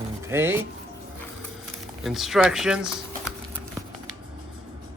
Okay. Instructions.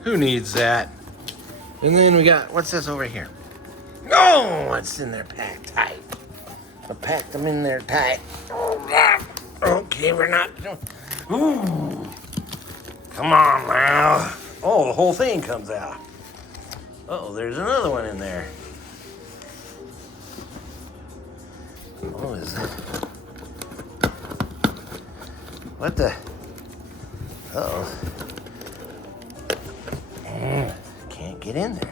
Who needs that? And then we got, what's this over here? Oh, it's in there packed tight. I packed them in there tight. Oh, God. Okay, we're not doing. Ooh. Come on now. Oh, the whole thing comes out. Oh, there's another one in there. Oh, is it? What the? Uh-oh. Can't get in there.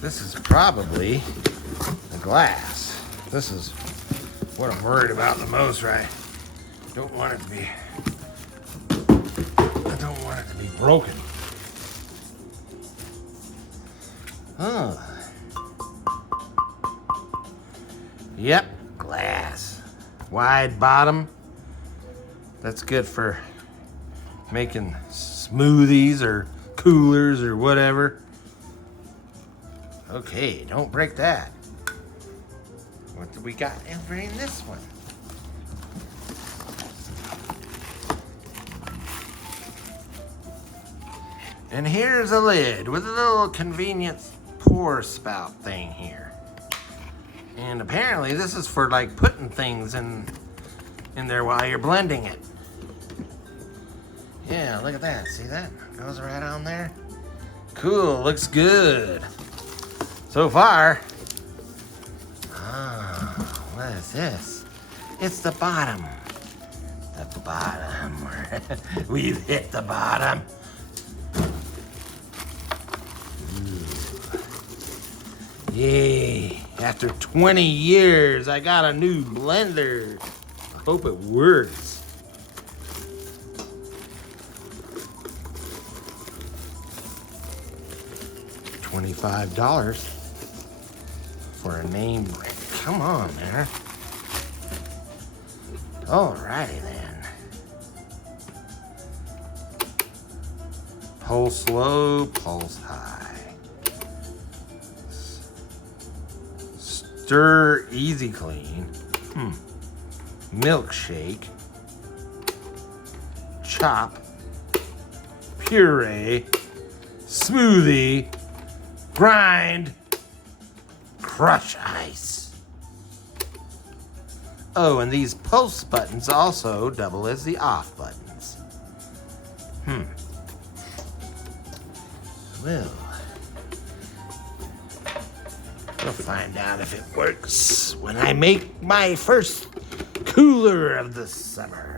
This is probably the glass. This is what I'm worried about the most, right? I don't want it to be broken. Oh. Yep, glass. Wide bottom. That's good for making smoothies or coolers or whatever. Okay, don't break that. What do we got over in this one? And here's a lid with a little convenient pour spout thing here. And apparently this is for like putting things in there while you're blending it. Yeah, look at that. See that? Goes right on there. Cool, looks good. So far. Oh, what is this? It's the bottom. The bottom. We've hit the bottom. Ooh. Yay. After 20 years, I got a new blender. I hope it works. $25 for a name brand. Come on, man. Alrighty then. Pulse low, pulse high. Stir easy clean. Milkshake. Chop. Puree. Smoothie. Grind. Crush ice. Oh, and these pulse buttons also double as the off buttons. Well, we'll find out if it works when I make my first cooler of the summer.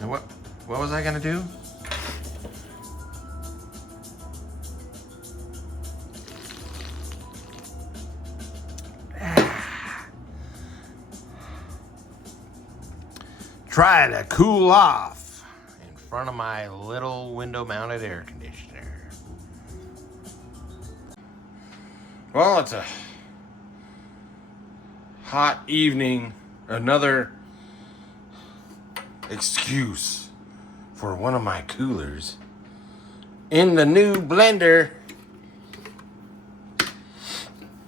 And what was I gonna do? Try to cool off in front of my little window-mounted air conditioner. Well, it's a hot evening. Another excuse for one of my coolers in the new blender.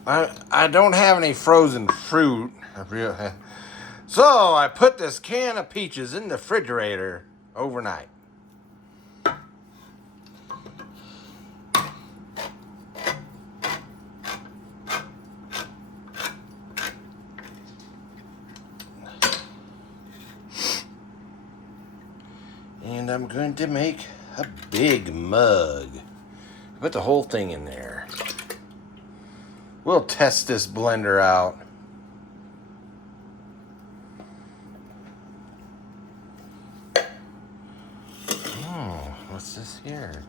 I don't have any frozen fruit. So I put this can of peaches in the refrigerator overnight. And I'm going to make a big mug. Put the whole thing in there. We'll test this blender out. Oh, what's this here?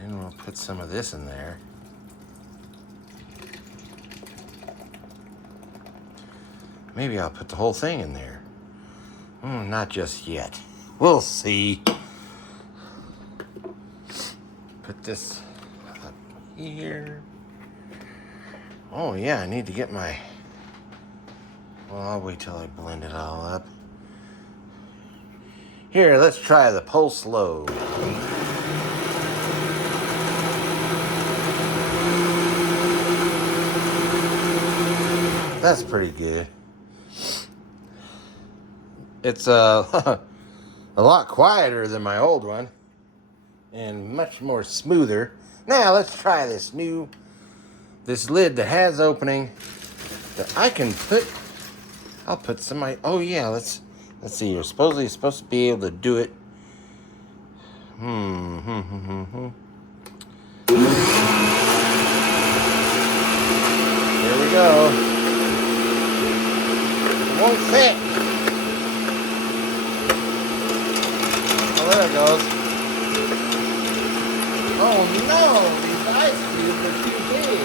And we'll put some of this in there. Maybe I'll put the whole thing in there. Not just yet. We'll see. Put this up here. Oh yeah, I need to get my... Well, I'll wait till I blend it all up. Here, let's try the pulse low. That's pretty good. It's a lot quieter than my old one and much more smoother. Now let's try this lid that has opening that I can put. I'll put some. Oh yeah, let's see. You're supposed to be able to do it. Here we go. It won't fit. Oh, there it goes. Oh no, these ice cubes are too big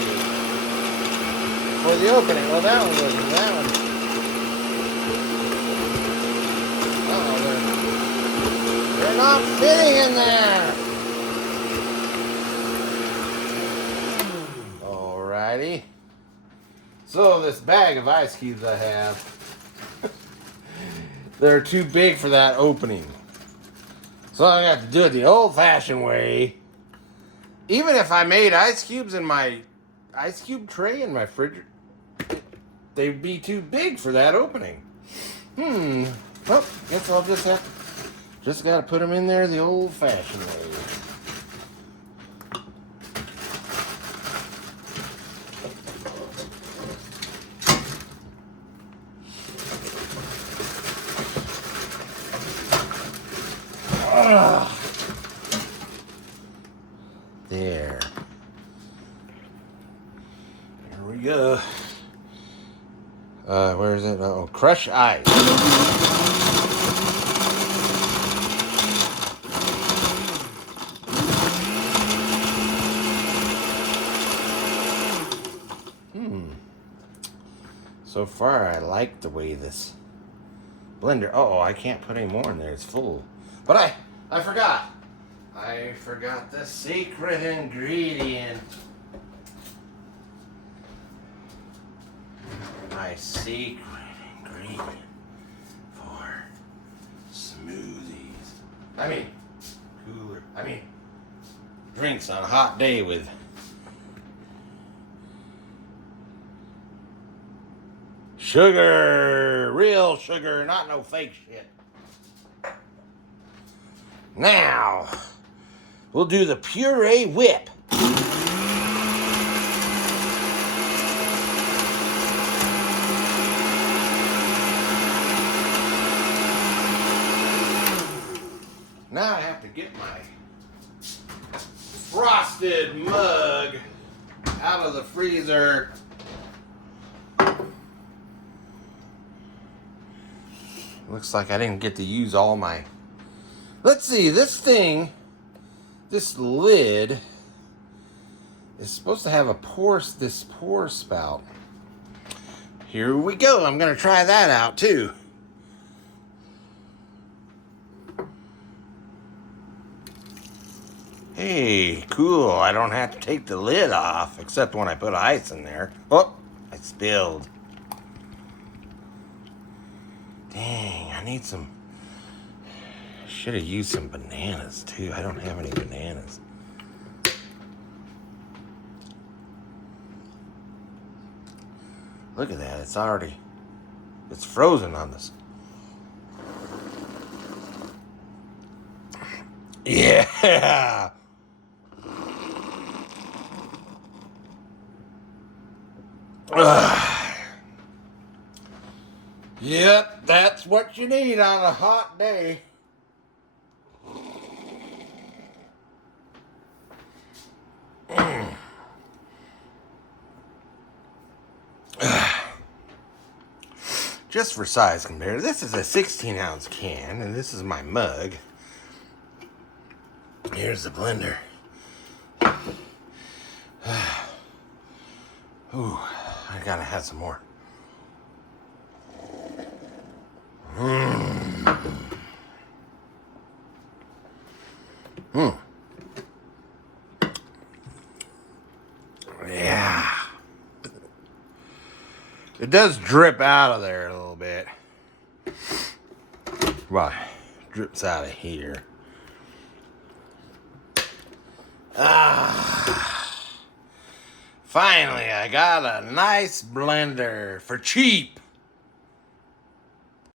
for the opening. Well, that one wasn't. That one. Oh, they're not fitting in there. Alrighty. So this bag of ice cubes I have, they're too big for that opening. So I have to do it the old-fashioned way. Even if I made ice cubes in my ice cube tray in my fridge, they'd be too big for that opening. Well, guess I'll just gotta put them in there the old-fashioned way. There. Here we go. Where is it? Oh, crush ice. So far, I like the way this blender. Oh, I can't put any more in there. It's full. But I forgot. I forgot the secret ingredient. My secret ingredient for smoothies. Drinks on a hot day with sugar. Real sugar, not no fake shit. Now, we'll do the puree whip. Now I have to get my frosted mug out of the freezer. Looks like I didn't get to use all my... Let's see, this lid is supposed to have this pour spout. Here we go. I'm going to try that out too. Hey, cool. I don't have to take the lid off, except when I put ice in there. Oh, I spilled. Dang, I need some... Should have used some bananas too. I don't have any bananas. Look at that. It's frozen on this. Yeah. Yep, that's what you need on a hot day. Just for size compare, this is a 16-ounce can, and this is my mug. Here's the blender. Ooh, I gotta have some more. It does drip out of there a little bit. Well, drips out of here. Finally, I got a nice blender for cheap.